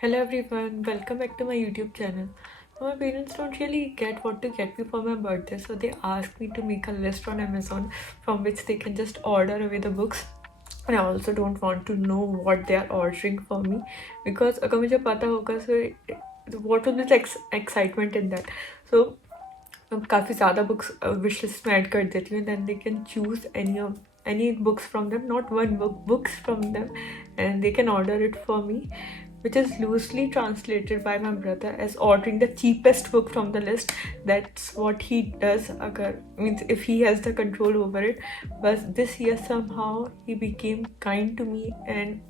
Hello everyone, welcome back to my YouTube channel. My parents don't really get what to get me for my birthday, so they asked me to make a list on Amazon from which they can just order away the books. And I also don't want to know what they are ordering for me because अगर मुझे पता होगा so what will be the excitement in that. So अब काफ़ी ज़्यादा books wish list में add कर देती हूँ, then they can choose any books from them, not one book, books from them, and they can order it for me, which is loosely translated by my brother as ordering the cheapest book from the list. That's what he does means if he has the control over it. But this year somehow he became kind to me and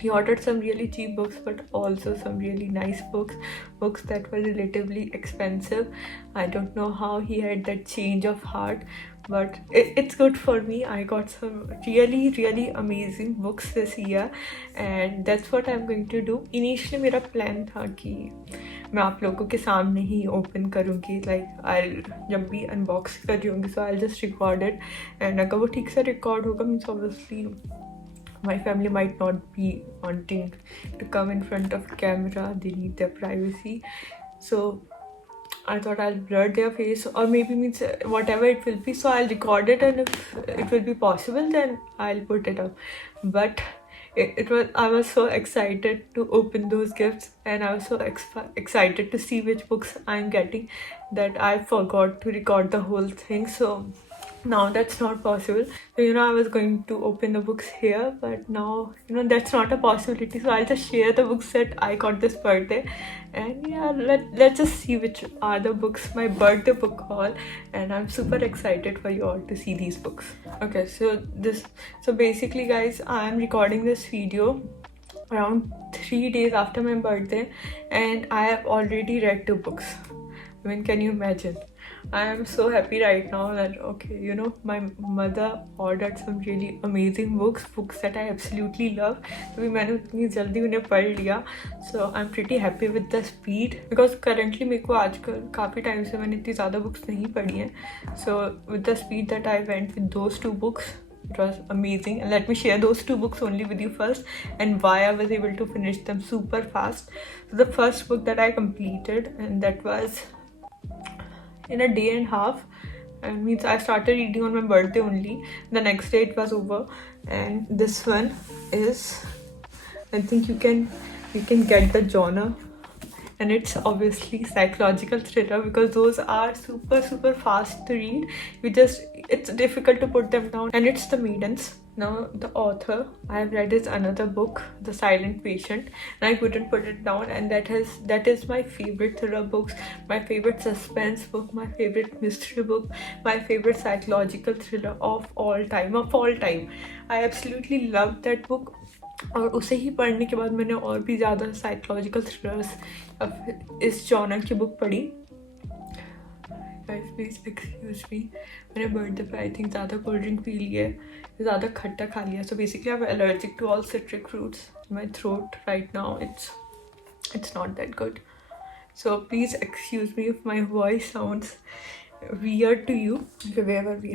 he ordered some really cheap books but also some really nice books that were relatively expensive. I don't know how he had that change of heart, but it's good for me. I got some really amazing books this year and that's what I'm going to do. Initially मेरा plan था कि मैं आप लोगों के सामने ही open करूँगी, like I'll जब भी unbox कर रही होंगी so I'll just record it, and अगर वो ठीक से record होगा means obviously my family might not be wanting to come in front of camera. They need their privacy, so I thought I'll blur their face, or maybe means whatever it will be, so I'll record it, and if it will be possible then I'll put it up. But I was so excited to open those gifts and I was so excited to see which books I'm getting that I forgot to record the whole thing. So now that's not possible. So I was going to open the books here, but now that's not a possibility, so I'll just share the books that I got this birthday. And yeah, let's just see which are the books my birthday book haul, and I'm super excited for you all to see these books. Okay, so basically guys, I'm recording this video around 3 days after my birthday and I have already read 2 books. I mean, can you imagine? I am so happy right now that my mother ordered some really amazing books that I absolutely love. So मैंने उतनी जल्दी उन्हें पढ़ लिया. So I'm pretty happy with the speed because currently मेरे को आजकल काफ़ी टाइम से मैंने इतनी ज़्यादा books नहीं पढ़ी हैं. So with the speed that I went with those 2 books, it was amazing. And let me share those 2 books only with you first and why I was able to finish them super fast. So the first book that I completed, and that was in a day and a half. And means I started reading on my birthday only. The next day it was over. And this one is, I think you can get the genre, and it's obviously psychological thriller because those are super fast to read. It's difficult to put them down, and it's the Maidens. Now the author I have read is another book, The Silent Patient, and I couldn't put it down, and that is my favorite thriller books, my favorite suspense book, my favorite mystery book, my favorite psychological thriller of all time. I absolutely loved that book. और उसे ही पढ़ने के बाद मैंने और भी ज़्यादा psychological thrillers इस जॉनर की बुक पढ़ी. गाइस प्लीज़ एक्सक्यूज मी, मैंने बर्थडे पे आई थिंक ज़्यादा कोल्ड ड्रिंक पी ली है, ज़्यादा खट्टा खा लिया. So basically I am allergic to all citric fruits. My throat right now it's not that good. So please excuse me if my voice sounds weird to you.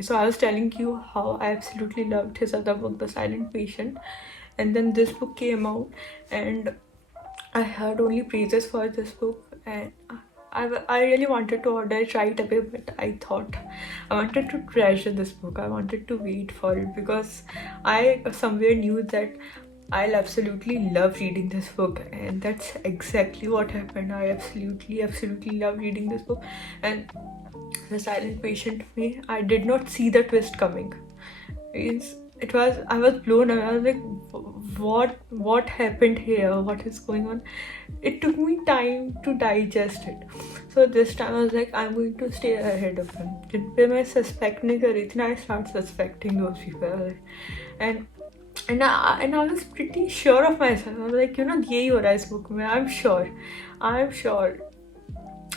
So I was telling you how I absolutely loved his other book, The Silent Patient, and then this book came out and I heard only praises for this book, and I really wanted to order it right away, but I thought I wanted to treasure this book. I wanted to wait for it because I somewhere knew that I'll absolutely love reading this book, and that's exactly what happened. I absolutely love reading this book. And The Silent Patient, I did not see the twist coming. I was blown away. I was like, what happened here? What is going on? It took me time to digest it. So this time I was like, I'm going to stay ahead of him. जिन पे मैं suspect नहीं कर रही थी, I start suspecting those people. And I was pretty sure of myself. I was like, यही हो रहा है इस book में. I'm sure.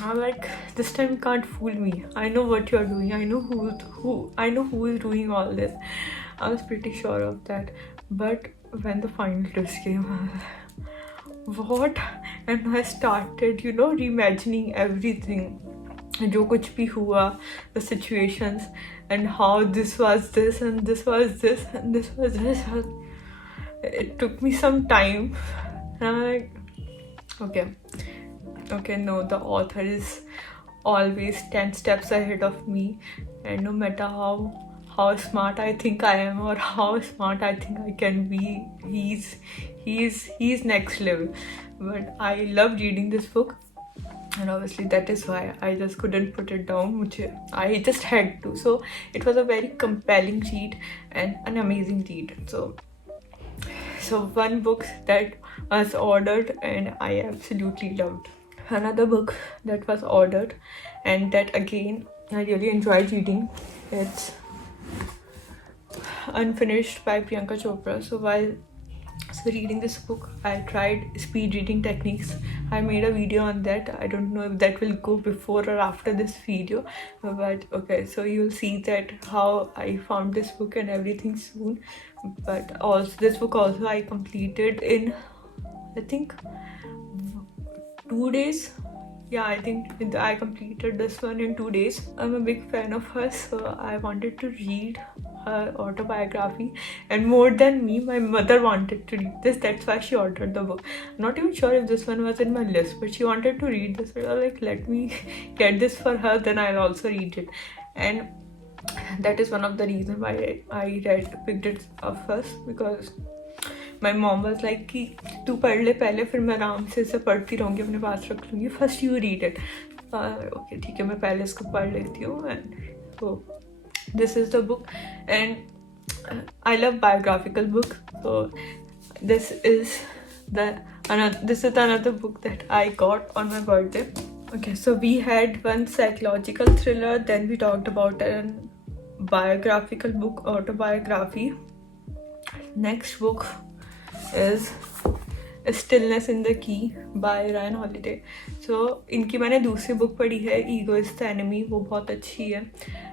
I'm like, this time you can't fool me. I know what you're doing. I know who is doing all this. I was pretty sure of that. But when the final twist came, what? And I started, reimagining everything. जो कुछ भी हुआ, the situations, and how this was this, and this was this, and this was this. It took me some time. And I'm like, Okay, no, the author is always 10 steps ahead of me, and no matter how smart I think I am or how smart I think I can be, he's next level. But I love reading this book, and obviously that is why I just couldn't put it down. I just had to. So it was a very compelling read and an amazing read. So one book that was ordered and I absolutely loved. Another book that was ordered and that again I really enjoyed reading, it's Unfinished by Priyanka Chopra. So while reading this book, I tried speed reading techniques. I made a video on that. I don't know if that will go before or after this video, but okay, so you'll see that how I found this book and everything soon. But also this book also I completed in, I think, 2 days. Yeah, I think I completed this one in 2 days. I'm a big fan of her, so I wanted to read her autobiography, and more than me, my mother wanted to read this. That's why she ordered the book. I'm not even sure if this one was in my list, but she wanted to read this. So I was like, let me get this for her, then I'll also read it. And that is one of the reasons why I picked it up first, because my mom was like कि तू पढ़ ले पहले, फिर मैं आराम से इसे पढ़ती रहूँगी, अपने पास रख लूँगी, first you read it. Okay ठीक है, मैं पहले इसको पढ़ लेती हूँ. And so this is the book, and I love biographical book. So this is another book that I got on my birthday. Okay, so we had one psychological thriller, then we talked about a biographical book, autobiography. Next book is Stillness in the Key by Ryan Holiday. So इनकी मैंने दूसरी book पढ़ी है, Ego is the Enemy, वो बहुत अच्छी है.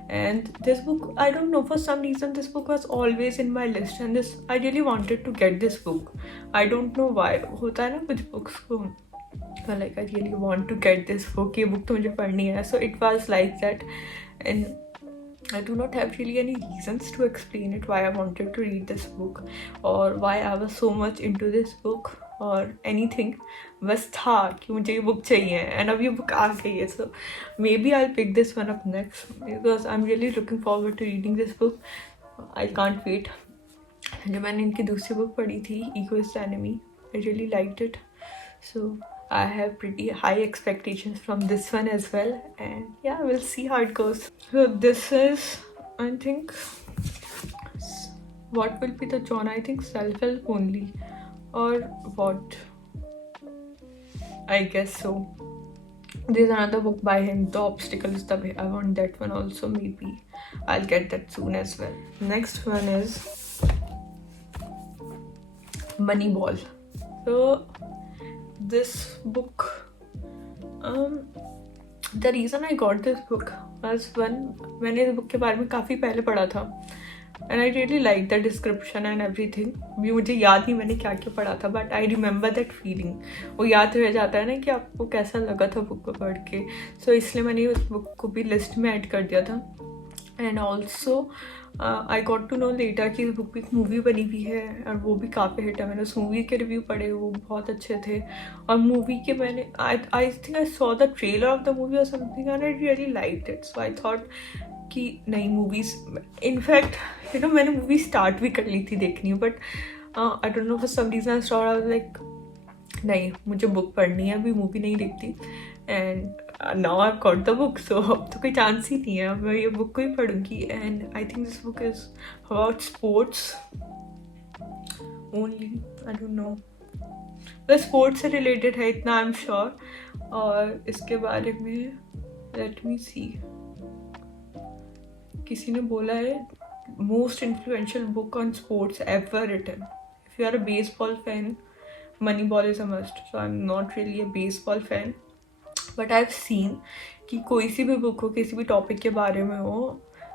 And this book, I don't know, for some reason this book was always in my list, and I really wanted to get this book. I don't know why. होता है ना कुछ books को, like I really want to get this book, ये book तो मुझे पढ़नी है. So it was like that, and I do not have really any reasons to explain it why I wanted to read this book or why I was so much into this book or anything. बस था कि मुझे ये book चाहिए, and अब ये book आ गई है. So maybe I'll pick this one up next because I'm really looking forward to reading this book. I can't wait. जब मैंने इनकी दूसरी book पढ़ी थी, Ego is the Enemy, I really liked it. So I have pretty high expectations from this one as well, and yeah, we'll see how it goes. So this is, I think, what will be the genre? I think self-help only, or what? I guess so. There's another book by him, The Obstacle is the Way. I want that one also. Maybe I'll get that soon as well. Next one is Moneyball. So this book, the reason I got this book was one, मैंने इस book के बारे में काफ़ी पहले पढ़ा था, and I really liked the description and everything. भी मुझे याद नहीं मैंने क्या क्या पढ़ा था, but I remember that feeling. वो याद रह जाता है ना कि आपको कैसा लगा था बुक को पढ़ के. So इसलिए मैंने उस बुक को भी लिस्ट में ऐड कर दिया था. And also I got to know later कि इस बुक की एक मूवी बनी हुई है और वो भी काफ़ी हिट है. मैंने उस मूवी के रिव्यू पढ़े, वो बहुत अच्छे थे. और मूवी के मैंने I think I saw the trailer of the movie or something and I really liked it. So I thought कि नई मूवीज़, इनफैक्ट मैंने मूवी स्टार्ट भी कर ली थी देखनी, but I don't know for some reason I was like नहीं, मुझे बुक पढ़नी है, अभी मूवी नहीं देखती. And now I got the book, so अब तो कोई चांस ही नहीं है, अब मैं ये बुक को ही पढ़ूंगी. And I think this book is about sports only. I don't know, बस स्पोर्ट्स से रिलेटेड है इतना आई एम श्योर. और इसके बारे में लेट मी सी, किसी ने बोला है most influential book on sports ever written. If you are a baseball fan, Moneyball is a must. So I'm not really a baseball fan, but I've seen कि कोई सी भी बुक हो, किसी भी टॉपिक के बारे में हो,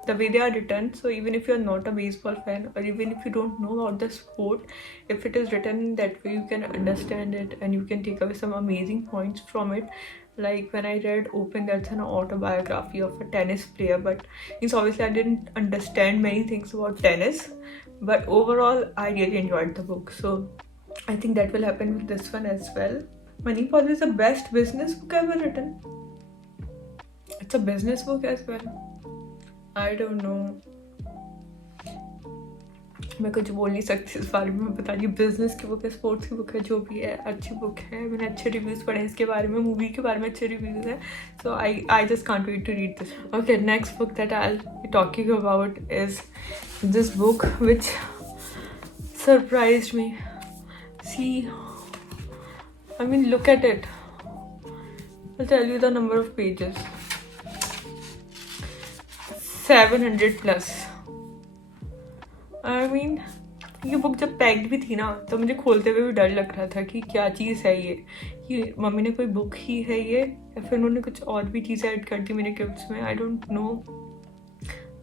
the way they are written, so even if you're not a baseball fan or even if you don't know about the sport, if it is written in that way, you can understand it and you can take away some amazing points from it. Like when I read Open, that's an autobiography of a tennis player, but it's obviously I didn't understand many things about tennis, but overall I really enjoyed the book. So I think that will happen with this one as well. Moneyball is the best business book ever written. It's a business book as well. I don't know. मैं कुछ बोल नहीं सकती इस बारे में, बता रही बिजनेस की बुक है, स्पोर्ट्स की बुक है, जो भी है अच्छी बुक है. मैंने अच्छे रिव्यूज़ पढ़े हैं इसके बारे में, मूवी के बारे में अच्छे रिव्यूज़ हैं. So I just can't wait to read this. Okay, next book that I will be talking about is this book which surprised me. See, I mean, look at it. I'll tell you the number of pages. 700 plus. I mean, ये book जब packed भी थी ना, तो मुझे खोलते हुए भी डर लग रहा था कि क्या चीज़ है ये, कि मम्मी ने कोई बुक ही है ये, या फिर उन्होंने कुछ और भी चीज़ें ऐड कर दी मेरे गिफ्ट्स में. आई don't no.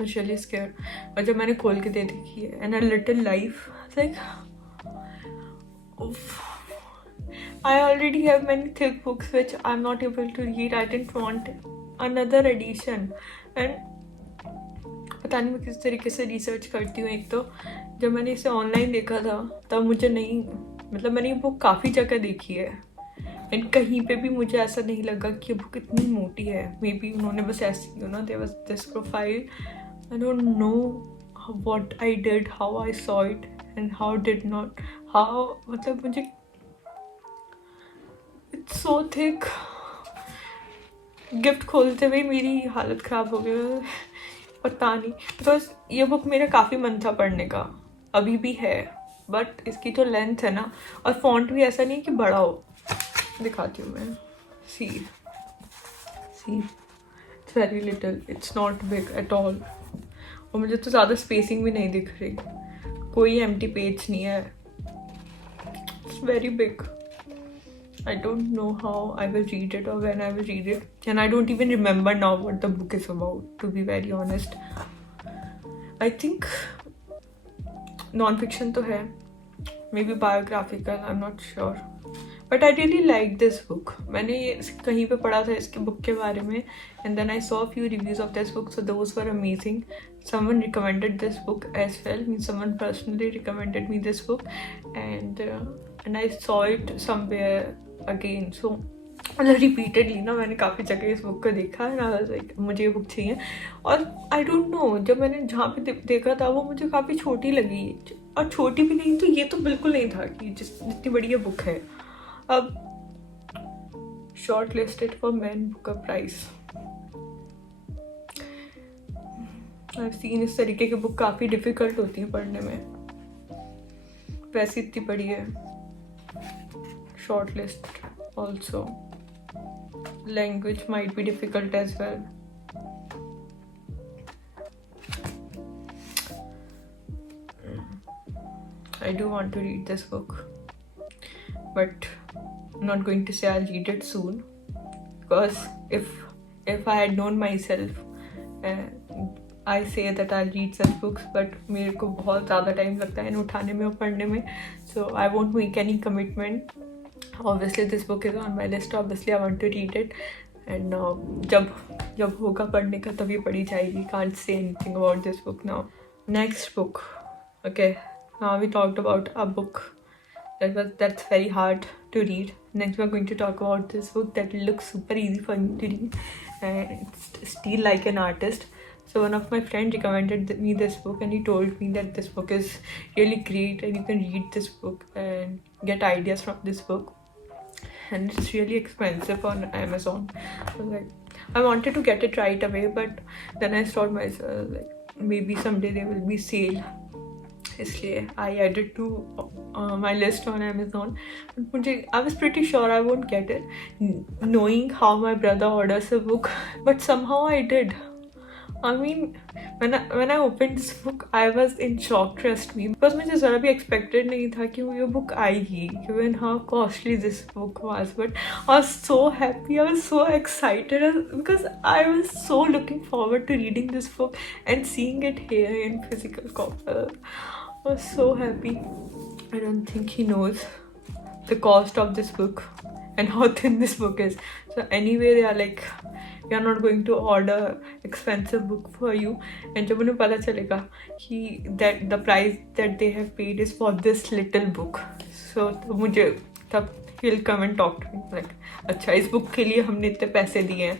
I really scared. और जब मैंने खोल के दे देखी है, and a little life, like I already have many thick books which I'm not able to read. I didn't want another edition. And पता नहीं मैं किस तरीके से रिसर्च करती हूँ. एक तो जब मैंने इसे ऑनलाइन देखा था तब मुझे नहीं, मतलब मैंने ये बुक काफ़ी जगह देखी है, एंड कहीं पे भी मुझे ऐसा नहीं लगा कि ये बुक इतनी मोटी है. मे बी उन्होंने बस ऐसी, you know, there was this profile. I don't know what I did, how I saw it and how did not, how, मतलब मुझे इट्स सो थिक. गिफ्ट खोलते हुए मेरी हालत ख़राब हो गई, पता नहीं. बिकॉज ये बुक मेरा काफ़ी मन था पढ़ने का, अभी भी है, बट इसकी जो लेंथ है ना, और फॉन्ट भी ऐसा नहीं कि बड़ा हो. दिखाती हूँ मैं. See, it's very little, it's not big at all. और मुझे तो ज़्यादा स्पेसिंग भी नहीं दिख रही, कोई एम्प्टी पेज नहीं है. It's very big. I don't know how I will read it or when I will read it, and I don't even remember now what the book is about, to be very honest. I think non-fiction तो है, maybe biographical, I'm not sure, but I really liked this book. मैंने ये कहीं पे पढ़ा था इसके book के बारे में, and then I saw a few reviews of this book, so those were amazing. Someone recommended this book as well. I mean, someone personally recommended me this book, and I saw it somewhere again. So मतलब repeatedly ना मैंने काफ़ी जगह इस book को देखा है ना, लाइक मुझे ये बुक चाहिए. और आई डोंट नो, जब मैंने जहाँ पे देखा था वो मुझे काफ़ी छोटी लगी, और छोटी भी नहीं तो ये तो बिल्कुल नहीं था कि जितनी बड़ी ये बुक है. अब short listed for man book price. I seen इस तरीके की बुक काफ़ी डिफ़िकल्ट होती है पढ़ने में, वैसे इतनी बड़ी है. Shortlist also. Language might be difficult as well. I do want to read this book, but I'm not going to say I'll read it soon, because if I had known myself, I say that I'll read such books, but मेरे को बहुत ज़्यादा time लगता है उठाने में और पढ़ने में. So I won't make any commitment. Obviously this book is on my list. Obviously I want to read it, and जब होगा पढ़ने का तभी पढ़ी जाएगी. Can't say anything about this book now. Next book. Okay, now we talked about a book that's very hard to read. Next we're going to talk about this book that looks super easy for me to read, and it's Steal Like an Artist. So one of my friends recommended me this book, and he told me that this book is really great and you can read this book and get ideas from this book. And it's really expensive on Amazon. So like, I wanted to get it right away, but then I thought myself like maybe someday there will be sale. इसलिए I added to my list on Amazon. I was pretty sure I won't get it, knowing how my brother orders a book, but somehow I did. I mean, when I opened this book, I was in shock, trust me, because मुझे ज़रा भी expected नहीं था कि ये book आएगी, given how costly this book was. But I was so happy, I was so excited, because I was so looking forward to reading this book and seeing it here in physical copy. I was so happy. I don't think he knows the cost of this book and how thin this book is. So anyway, they are like, we are not going to order expensive book for you. And जब उन्हें पता चलेगा कि that the price that they have paid is for this little book, so मुझे तब he will come and talk to me like, अच्छा इस book के लिए हमने इतने पैसे दिए हैं,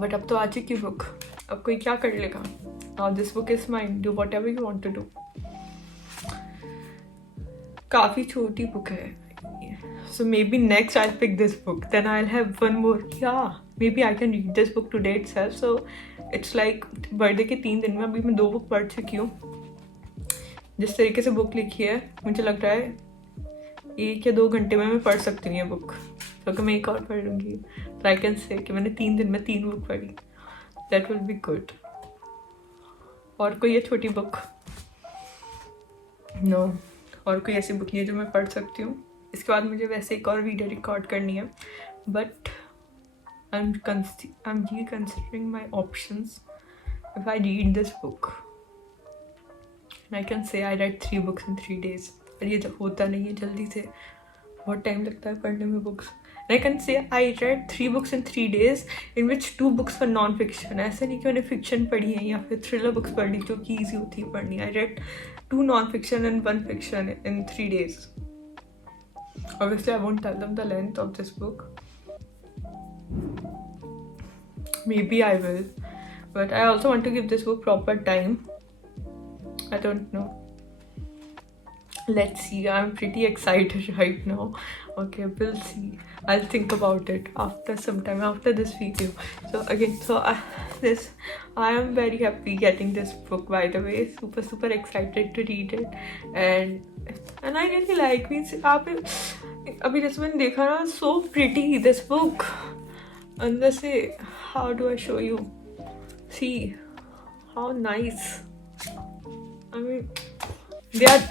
बट अब तो आ चुकी बुक, अब कोई क्या कर लेगा. Now this book is mine, do whatever you want to do. काफ़ी छोटी बुक है, so maybe next I'll pick this book, then I'll have one more. Yeah, maybe I can read this book today itself. So it's like birthday के 3 दिन में अभी मैं 2 book पढ़ चुकी हूँ. जिस तरीके से बुक लिखी है मुझे लग रहा है 1 या 2 घंटे में मैं पढ़ सकती हूँ ये बुक. तो अगर मैं एक और पढ़ लूँगी तो आई कैन से कि मैंने 3 दिन में 3 बुक पढ़ी. That will be good. और कोई ये छोटी बुक? नो, और कोई ऐसी बुक नहीं है जो मैं पढ़ सकती हूँ. इसके बाद मुझे वैसे एक और वीडियो रिकॉर्ड करनी है, but I'm reconsidering my options. If I read this book, and I can say I read 3 books in 3 days. पर ये होता नहीं है जल्दी से, बहुत टाइम लगता है पढ़ने में books. And I can say I read 3 books in 3 days, in which 2 books were non-fiction. ऐसा नहीं कि मैंने fiction पढ़ी है या फिर thriller books पढ़ ली जो कि easy होती है पढ़नी. I read 2 non-fiction and 1 fiction in 3 days. Obviously, I won't tell them the length of this book. Maybe I will, but I also want to give this book proper time. I don't know. Let's see. I'm pretty excited right now. Okay, we'll see. I'll think about it after some time, after this video. So again, I am very happy getting this book, by the way. Super excited to read it, and I really like. Means आप अभी जैसे मैंने देखा ना, so pretty this book. अंदर से, how do I show you? See how nice. I mean, they are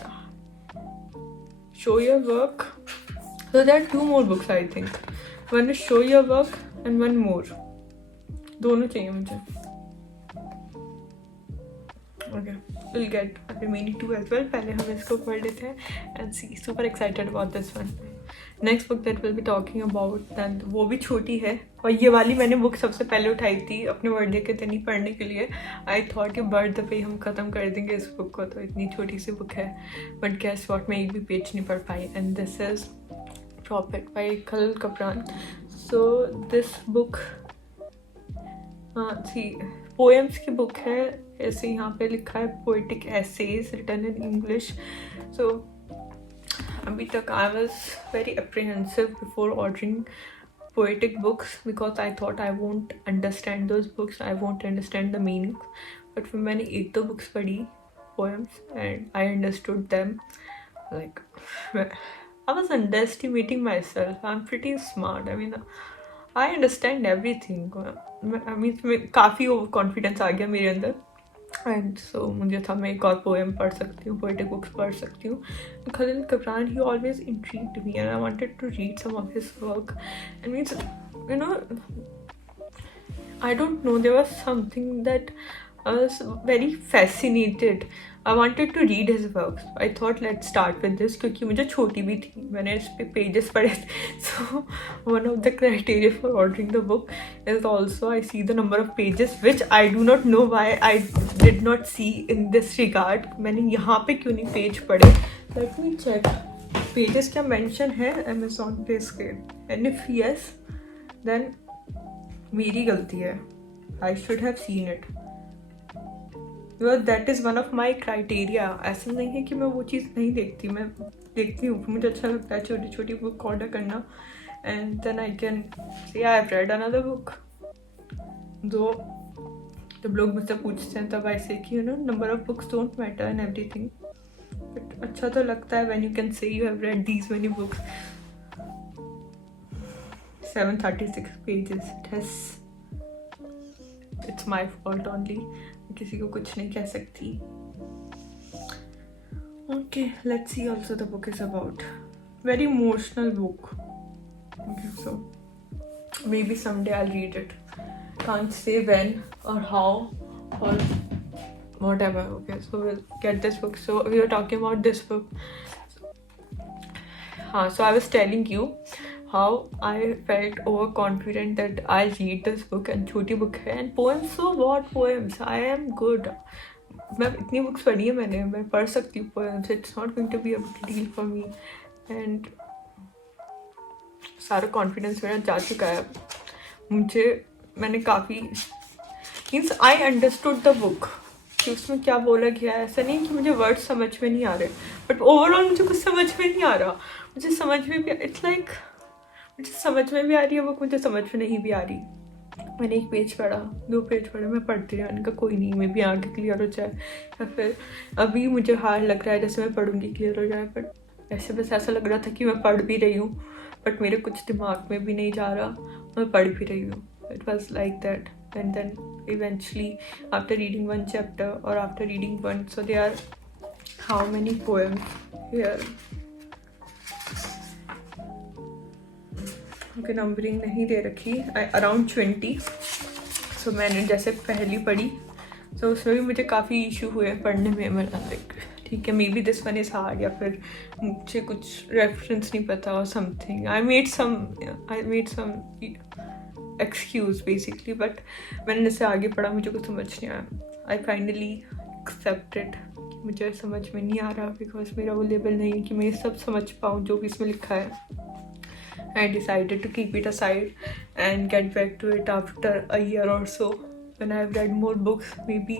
show your work. So there are 2 more books, I think. One is show your work and one more. दोनों चाहिए मुझे. Okay, we'll get remaining 2 as well. पहले हम इसको पढ़ लेते हैं and see. Super excited about this one. Next book that will be talking about, then वो भी छोटी है. और ये वाली मैंने बुक सबसे पहले उठाई थी अपने बर्थडे के दिन ही पढ़ने के लिए. आई थॉट कि बर्थडे पे ही हम ख़त्म कर देंगे इस बुक को, तो इतनी छोटी सी बुक है. बट गेस व्हाट, मैं एक भी पेज नहीं पढ़ पाई. And this is prophet by Kahlil Gibran. So this book, हाँ सी, पोएम्स की बुक है. ऐसे यहाँ पे लिखा है poetic essays written in English. So अभी तक I was very apprehensive before ordering poetic books because I thought I won't understand those books, I won't understand the meaning. But फिर मैंने 1-2 books पढ़ी poems and I understood them. Like I was underestimating myself. I'm pretty smart. I mean, I understand everything. I mean, काफ़ी over confidence आ गया मेरे अंदर. And so मुझे था मैं एक और पोएम पढ़ सकती हूँ, पोएटिक बुक्स पढ़ सकती हूँ. Kahlil Gibran, he always intrigued me and I wanted to read some of his work. And means, you know, I don't know, there was something that I was very fascinated. I wanted to read his works. I thought let's start with this क्योंकि मुझे छोटी भी थी, मैंने इस पे pages पढ़े थे. So one of the criteria for ordering the book is also I see the number of pages, which I do not know why I did not see in this regard. मैंने यहाँ पे क्यों नहीं page पढ़े. Let me check. Pages क्या mention है Amazon पे इसके? And if yes, then मेरी गलती है. I should have seen it. That is one of my criteria. ऐसा नहीं है कि मैं वो चीज़ नहीं देखती, मैं देखती हूँ. मुझे अच्छा लगता है छोटी छोटी बुक ऑर्डर करना. And then I can say I have read another book. Though जब लोग मुझसे पूछते हैं तब ऐसे कि you know number of books don't matter in everything, but अच्छा तो लगता है when you can say you have read these many books. 736 pages. It's my fault only. किसी को कुछ नहीं कह सकती. Okay, let's see also the book is about very emotional book. Okay, so may be someday I read it. Can't say when और how और whatever. Okay, so we'll get this book. So we were talking about this book. So I was telling you how I felt overconfident that I'll read this book, and छोटी book है and poems. So what poems? I am good. मैं इतनी books पढ़ी है मैं पढ़ सकती हूँ poems. It's not going to be a big deal for me. And सारा कॉन्फिडेंस मेरा जा चुका है। मैंने काफ़ी means I understood the book कि उसमें क्या बोला गया है। ऐसा नहीं कि मुझे वर्ड समझ में नहीं आ रहे, बट ओवरऑल मुझे कुछ समझ में नहीं आ रहा। मुझे समझ में भी इट्स लाइक मुझे समझ में भी आ रही है बुक, मुझे समझ में नहीं भी आ रही। मैंने 1 पेज पढ़ा, 2 पेज पढ़े, मैं पढ़ती रही। मैंने कहा कोई नहीं, मैं भी आगे क्लियर हो जाए, या फिर अभी मुझे हार्ड लग रहा है जैसे मैं पढ़ूंगी क्लियर हो जाए। बट ऐसे बस ऐसा लग रहा था कि मैं पढ़ भी रही हूँ, बट मेरे कुछ दिमाग में भी नहीं जा रहा, मैं पढ़ भी रही हूँ। It was like that. And then eventually, after reading one chapter or after reading one, so there are how many poems here? Okay, numbering नहीं दे रखी, अराउंड 20। सो मैंने जैसे पहली पढ़ी, सो उसमें भी मुझे काफ़ी इशू हुए पढ़ने में। मतलब लाइक ठीक है, maybe this one is hard, या फिर मुझे कुछ रेफरेंस नहीं पता और something. I made some excuse basically. But मैंने जैसे आगे पढ़ा, मुझे कुछ समझ नहीं आया। आई फाइनली एक्सेप्टेड कि मुझे समझ में नहीं आ रहा, बिकॉज मेरा वो लेवल नहीं है कि मैं सब समझ पाऊँ जो भी इसमें लिखा है। I decided to keep it aside and get back to it after a year or so, when I've read more books, maybe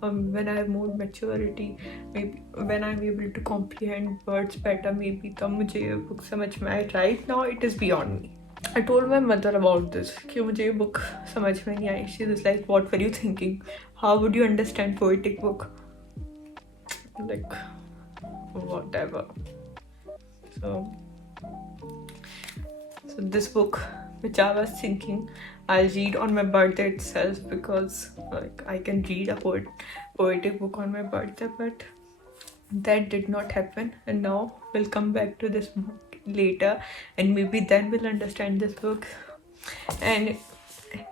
when I have more maturity, maybe when I'm able to comprehend words better, maybe तब मुझे ये book समझ में आए। Right now it is beyond me. I told my mother about this कि मुझे ये book समझ में नहीं आई। She was like, what were you thinking? How would you understand poetic book? Like whatever. So this book, which I was thinking I'll read on my birthday itself, because like I can read a poetic book on my birthday, but that did not happen. And now we'll come back to this book later, and maybe then we'll understand this book. And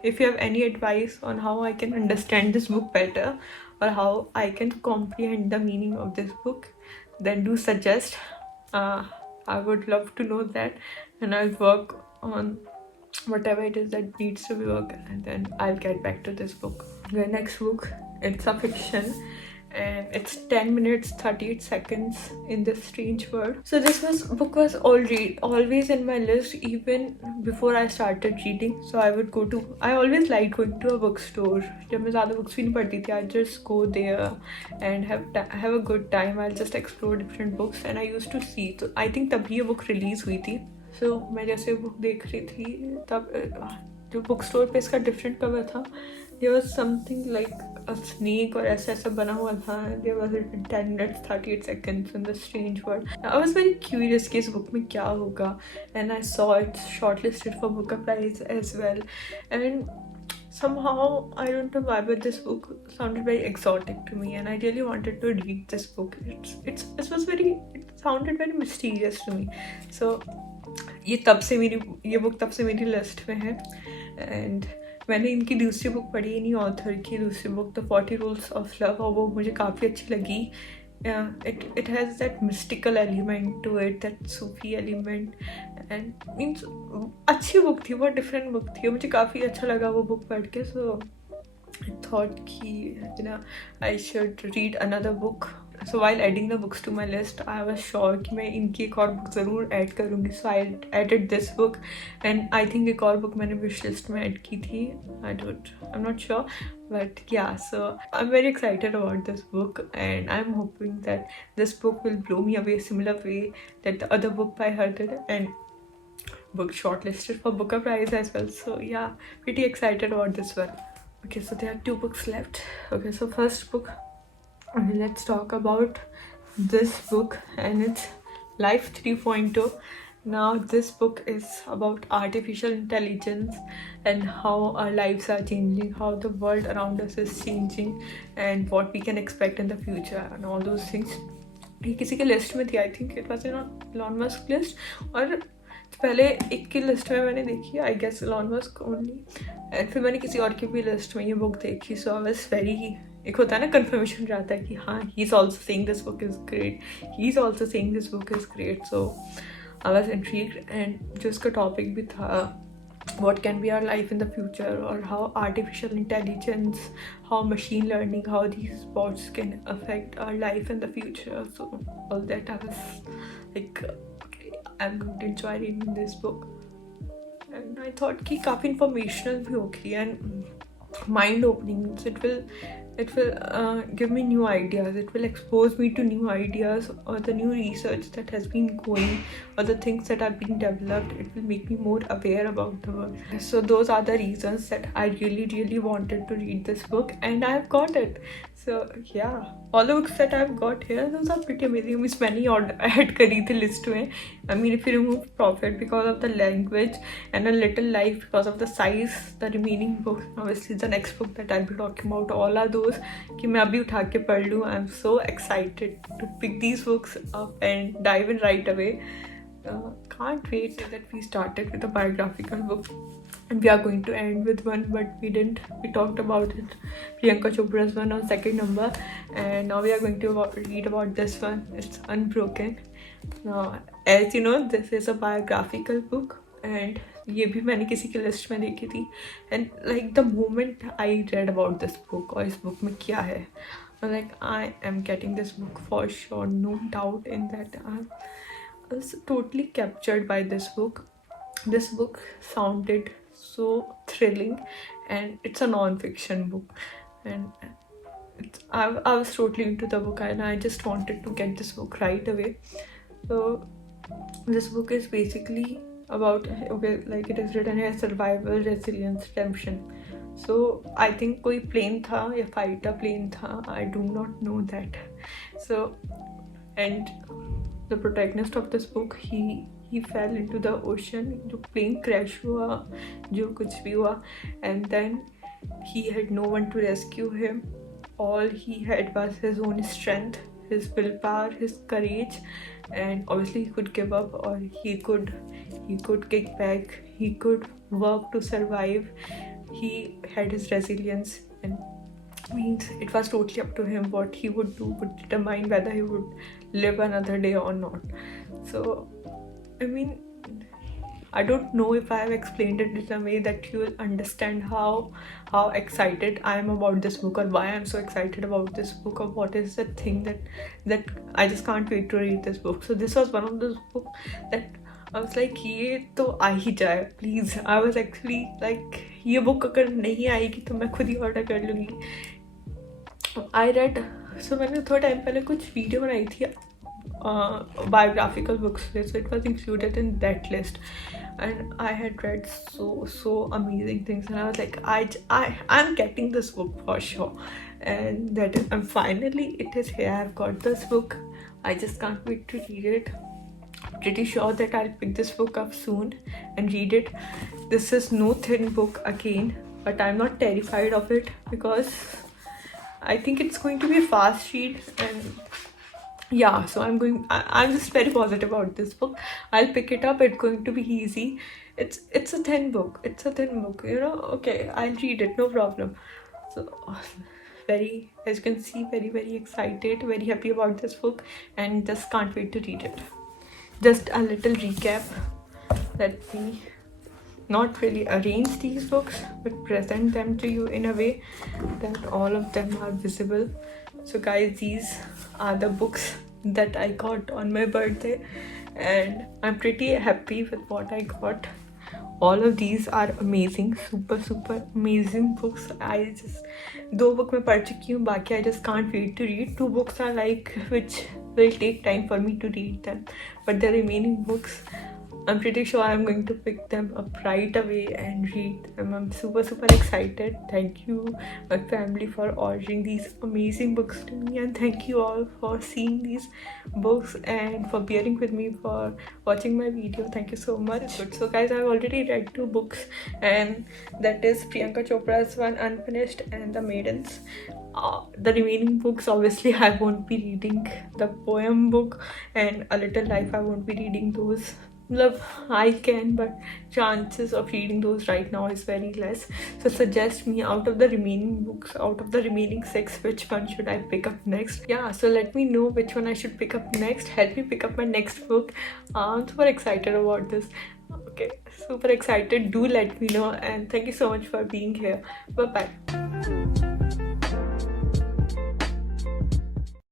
if you have any advice on how I can understand this book better, or how I can comprehend the meaning of this book, then do suggest. I would love to know that, and I'll work on whatever it is that needs to be worked, and then I'll get back to this book. The next book, it's a fiction, and it's 10 minutes 38 seconds in this strange world. So this book was always in my list even before I started reading. So I always liked going to a bookstore. जब मैं ज़्यादा books भी नहीं पढ़ती थी, I just go there and have a good time. I'll just explore different books, and I used to see. So I think तभी ये book release हुई थी. So मैं जैसे book देख रही थी, तब जो बुक स्टोर पे इसका डिफरेंट कवर था, there was something like a snake और ऐसा बना हुआ था. There was 10 minutes 38 seconds in the strange world. I was very curious कि इस बुक में क्या होगा, and I saw it shortlisted for Booker Prize as well. And somehow, I don't know why, but this book sounded very exotic to me, and I really wanted to read this book. It sounded very mysterious to me. So ये book तब से मेरी list में है. And मैंने इनकी दूसरी book पढ़ी, इन्हीं ऑथर की दूसरी book, the 40 rules of love, और वो मुझे काफ़ी अच्छी लगी. it has that mystical element to it, that Sufi element, and means अच्छी बुक थी, बहुत डिफरेंट बुक थी, मुझे काफ़ी अच्छा लगा वो बुक पढ़ के. So I thought कि I should read another book. So while adding the books to my list, I was sure कि मैं इनकी एक और book ज़रूर add करूँगी. So I added this book, and I think एक और book मैंने wish list में add की थी. I'm not sure, but yeah. So I'm very excited about this book, and I'm hoping that this book will blow me away similar way that the other book by her did, and book shortlisted for Booker Prize as well. So yeah, pretty excited about this one. Okay, so there are 2 books left. Okay, so first book, let's talk about this book, and it's Life 3.0. Now this book is about artificial intelligence and how our lives are changing, how the world around us is changing, and what we can expect in the future and all those things. ये किसी के list में थी, I think it was in Elon Musk list, और पहले एक की list में मैंने देखी, I guess Elon Musk only, and फिर मैंने किसी और की भी लिस्ट में ये बुक देखी. सो आई वाज वेरी, एक होता है ना कन्फर्मेशन रहता है कि हाँ, he is also saying this book is great, he is also saying this book is great. So I was intrigued, and जो इसका टॉपिक भी था, what can be our life in the future, or how artificial intelligence, how machine learning, how these bots can affect our life in the future. So all that, I was like, okay, I'm going to enjoy reading this book. and I thought कि काफ़ी informational भी होगी and mind opening. So it will give me new ideas. It will expose me to new ideas or the new research that has been going or the things that have been developed. It will make me more aware about the world. So those are the reasons that I really wanted to read this book, and I've got it. So yeah, all the books that I've got here, those are pretty amazing. Miss many और add करी थी list में. I mean, if you remove Prophet because of the language and A Little Life because of the size, the remaining books, obviously the next book that I'll be talking about, all are those कि मैं अभी उठा के पढ़ लूँ. I'm so excited to pick these books up and dive in right away. Can't wait that we started with a biographical book. And we are going to end with one, but we didn't. We talked about it. Priyanka Chopra's one on second number, and now we are going to read about this one. It's Unbroken. Now, as you know, this is a biographical book, and ये भी मैंने किसी की list में देखी थी. And like the moment I read about this book और इस book में क्या है, I'm like, I am getting this book for sure, no doubt in that. I was totally captured by this book. This book sounded so thrilling, and it's a non-fiction book, and I was totally into the book, and I just wanted to get this book right away. So this book is basically about, okay, like it is written here, survival, resilience, redemption. So I think कोई plane था या fighter plane था, I do not know that. So, and the protagonist of this book, he fell into the ocean. जो plane crash हुआ, जो कुछ भी हुआ, and then he had no one to rescue him. All he had was his own strength, his willpower, his courage, and obviously he could give up or he could kick back. He could work to survive. He had his resilience, and means it was totally up to him what he would do, would determine whether he would live another day or not. So I mean, I don't know if I have explained it in a way that you will understand how excited I am about this book, or why I am so excited about this book, or what is the thing that I just can't wait to read this book. So this was one of those books that I was like, ये तो आ ही जाए please. I was actually like, ये book अगर नहीं आएगी तो मैं खुद ही order कर लूँगी. I read, so मैंने थोड़ा टाइम पहले कुछ वीडियो बनाई थी biographical books, so it was included in that list, and I had read so amazing things, and I was like, I'm getting this book for sure, and that is, and finally it is here. I've got this book. I just can't wait to read it. I'm pretty sure that I'll pick this book up soon and read it. This is no thin book again, but I'm not terrified of it because I think it's going to be a fast read, and yeah, so I'm just very positive about this book. I'll pick it up. It's going to be easy. It's a thin book. You know. Okay, I'll read it, no problem. So very, as you can see, very excited, very happy about this book, and just can't wait to read it. Just a little recap. Let me not really arrange these books, but present them to you in a way that all of them are visible. So guys, these are the books that I got on my birthday, and I'm pretty happy with what I got. All of these are amazing, super amazing books. I just, 2 books मैं पढ़ चुकी हूँ, बाकी I just can't wait to read. 2 books are like which will take time for me to read them, but the remaining books, I'm pretty sure I'm going to pick them up right away and read them. I'm super excited. Thank you, my family, for ordering these amazing books to me, and thank you all for seeing these books and for bearing with me, for watching my video. Thank you so much. So guys, I've already read 2 books, and that is Priyanka Chopra's one, Unfinished, and The Maidens. The remaining books, obviously I won't be reading. The poem book and A Little Life, I won't be reading those. Love, I can, but chances of reading those right now is very less. So suggest me, out of the remaining books, out of the remaining 6, which one should I pick up next? Yeah, so let me know which one I should pick up next. Help me pick up my next book. I'm super excited about this. Okay, super excited. Do let me know, and thank you so much for being here. Bye bye.